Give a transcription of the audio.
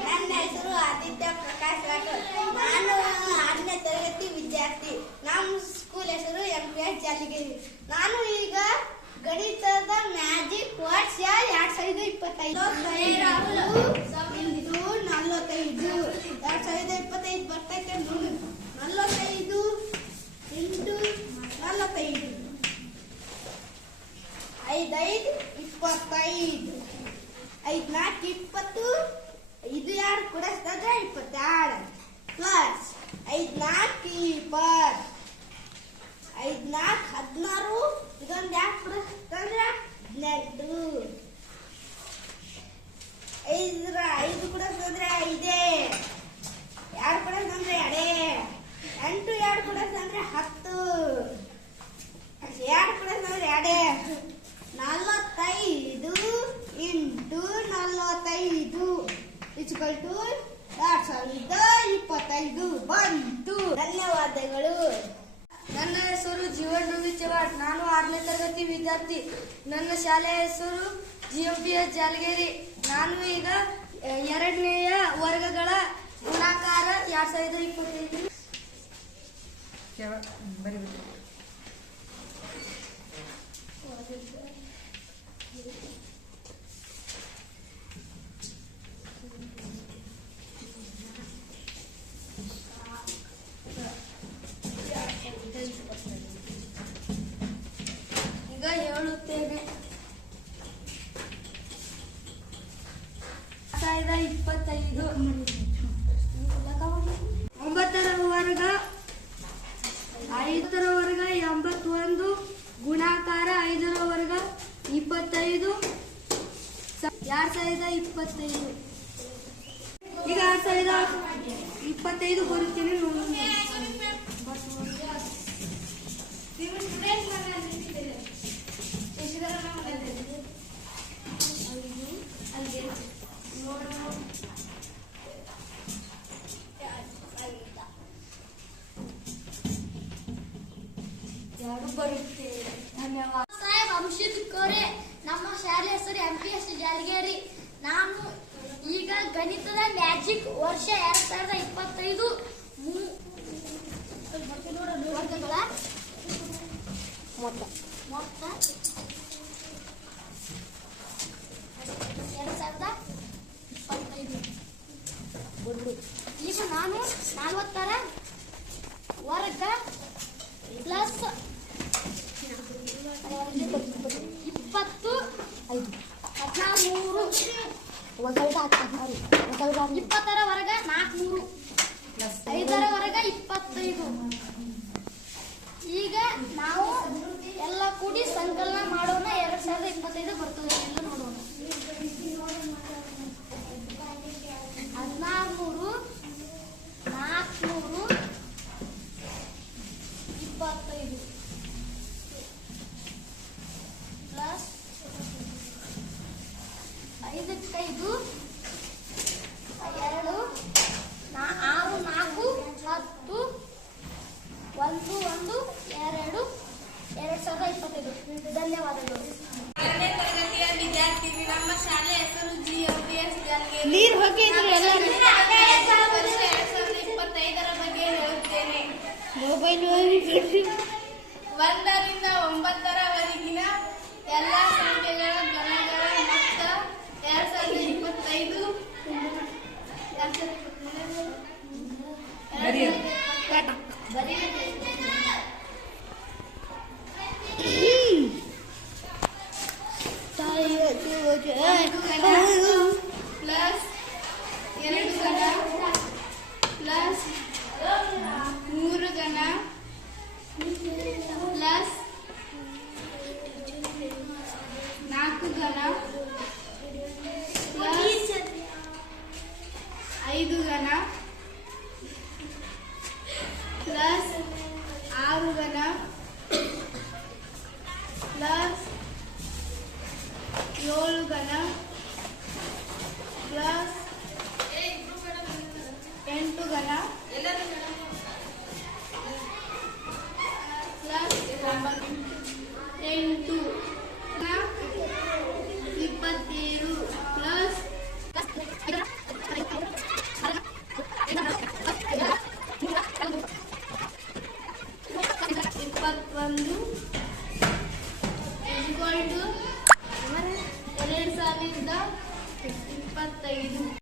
ನನ್ನ ಹೆಸರು ಆದಿತ್ಯ ಪ್ರಕಾಶ್ ರಾಠೋಡ್. ನಾನು ಆರನೇ ತರಗತಿ ವಿದ್ಯಾರ್ಥಿ. ನಮ್ಮ ಸ್ಕೂಲ್ ಹೆಸರು ಎಂ ಪಿ ನಾನು ಈಗ ಗಣಿತದ ಮ್ಯಾಜಿಕ್ ವರ್ಷ ಎರಡ್ ಸಾವಿರದ ಇಪ್ಪತ್ತೈದು ಇಂದು ನಲವತ್ತೈದು ಎರಡ್ ಸಾವಿರದ ಇಪ್ಪತ್ತೈದು ಬರ್ತೈತೆ ನೋಡಿ ನಲವತ್ತೈದು ಇಂಟು ನಲವತ್ತೈದು ಐದೈದು ಇಪ್ಪತ್ತೈದು ಐದು ನಾಲ್ಕು ಇಪ್ಪತ್ತು ಐದು ಎರಡು ಕೂಡ ತಂದ್ರೆ ಇಪ್ಪತ್ತೆರಡು ಪ್ಲಸ್ ಐದ್ ನಾಲ್ಕು ಇಪ್ಪತ್ತು ಐದ್ ನಾಲ್ಕು ಹದಿನಾರು ಇದೊಂದು ಎರಡು ಕೂಡ ತಂದ್ರೆ ಹದಿನೆಂಟು ಐದರ ಐದು ಕೂಡ ತಂದ್ರೆ ಐದೇ ಎರಡು ಕೂಡ ತಂದ್ರೆ ಎರಡೇ ಎಂಟು ಎರಡು ಕೂಡ ಹತ್ತು ಎರಡು ಕೂಡ ತಂದ್ರೆ ಎರಡೇ ನಲವತ್ತೈದು ಇಂಟು ನಲವತ್ತೈದು ಟು ಎರಡ್ ಸಾವಿರದ ಇಪ್ಪತ್ತೈದು. ಬಂತು. ಧನ್ಯವಾದಗಳು. ನನ್ನ ಹೆಸರು ಜೀವನ್ ರವಿ ಚವಾಟ್ ನಾನು ಆರನೇ ತರಗತಿ ವಿದ್ಯಾರ್ಥಿ. ನನ್ನ ಶಾಲೆಯ ಹೆಸರು G M P S Jalageri. ನಾನು ಈಗ ಎರಡನೆಯ ವರ್ಗಗಳ ಗುಣಾಕಾರ ಎರಡ್ ಸಾವಿರದ ಇಪ್ಪತ್ತೈದು. ಹೇಳುತ್ತೇನೆ ಸಾವಿರದ ಇಪ್ಪತ್ತೈದು. ಒಂಬತ್ತರ ವರ್ಗ, ಐದರ ವರ್ಗ, ಎಂಬತ್ತೊಂದು. ಗುಣಾಕಾರ ಐದರ ವರ್ಗ, ಇಪ್ಪತ್ತೈದು. ಎರಡ್ ಸಾವಿರದ ಇಪ್ಪತ್ತೈದು? ಈಗ ಎರಡ್ ಸಾವಿರದ ಇಪ್ಪತ್ತೈದು ಬರುತ್ತೇನೆ ನೋಡಿ ಎರಡು ಬರುತ್ತೆ ಧನ್ಯವಾದ. ಸಾಹೇಬ್ ಅಂಶಿತ್ ಕೋರೆ ನಮ್ಮ ಶಾಲೆ ಹೆಸರು ಎಂ ಪಿ ಎಸ್ ಜಾಲಿಗೇರಿ. ನಾನು ಈಗ ಗಣಿತದ ಮ್ಯಾಜಿಕ್ ವರ್ಷ ಎರಡ್ ಸಾವಿರದ ಇಪ್ಪತ್ತೈದು ಮೊತ್ತ ಮೊತ್ತ ಎರಡ್ ಸಾವಿರದ ಇಪ್ಪತ್ತೈದು ಈಗ ನಾನು ನಲವತ್ತರ ವರ್ಗ ಪ್ಲಸ್ ಇಪ್ಪತ್ತು ಹದಿನಾರು ಇಪ್ಪತ್ತರ ವರ್ಗ ನಾಲ್ಕುನೂರು. ಐದರವರೆಗೆ ವರ್ಗ ಇಪ್ಪತ್ತೈದು. ಈಗ ನಾವು ಎಲ್ಲ ಕೂಡಿ ಸಂಕಲನ ಮಾಡೋಣ ಎರಡ್ ಸಾವಿರದ ಇಪ್ಪತ್ತೈದು ಬರ್ತದೆ ಎಲ್ಲ ನೋಡೋಣ ಹದಿನಾರುನೂರು ನಾಲ್ಕುನೂರು ಇಪ್ಪತ್ತೈದು ಪ್ಲಸ್ ಐದಕ್ಕೈದು ಎರಡು ನಾ- ಆರು ನಾಲ್ಕು ಹತ್ತು ಒಂದು ಒಂದು ಎರಡು ಎರಡು ಸಾವಿರದ ಇಪ್ಪತ್ತೈದು ಧನ್ಯವಾದಗಳು ಆರನೇ ತರಗತಿಯ ವಿದ್ಯಾರ್ಥಿ ನಮ್ಮ ಶಾಲೆ ಹೆಸರು ಜಿ ಎಂ ಪಿ ಎಸ್ ನೀರ್ ಬಗ್ಗೆ ಹೇಳುತ್ತೇನೆ ಮೊಬೈಲ್ ಒಂದರಿಂದ ಒಂಬತ್ತರವರೆಗಿನ ಎಲ್ಲ ಸಂಖ್ಯೆಗಳ ಗಣಗಳ ಮೊತ್ತ ಎರಡ್ ಸಾವಿರದ ಏಳು ಗಣ ಪ್ಲಸ್ ಎಂಟು ಗಣ ಪ್ಲಸ್ ಎಂಟು ಇಪ್ಪತ್ತೇಳು ಪ್ಲಸ್ ಎರಡು ಎರಡು ಸಾವಿರದ ಇಪ್ಪತ್ತೈದು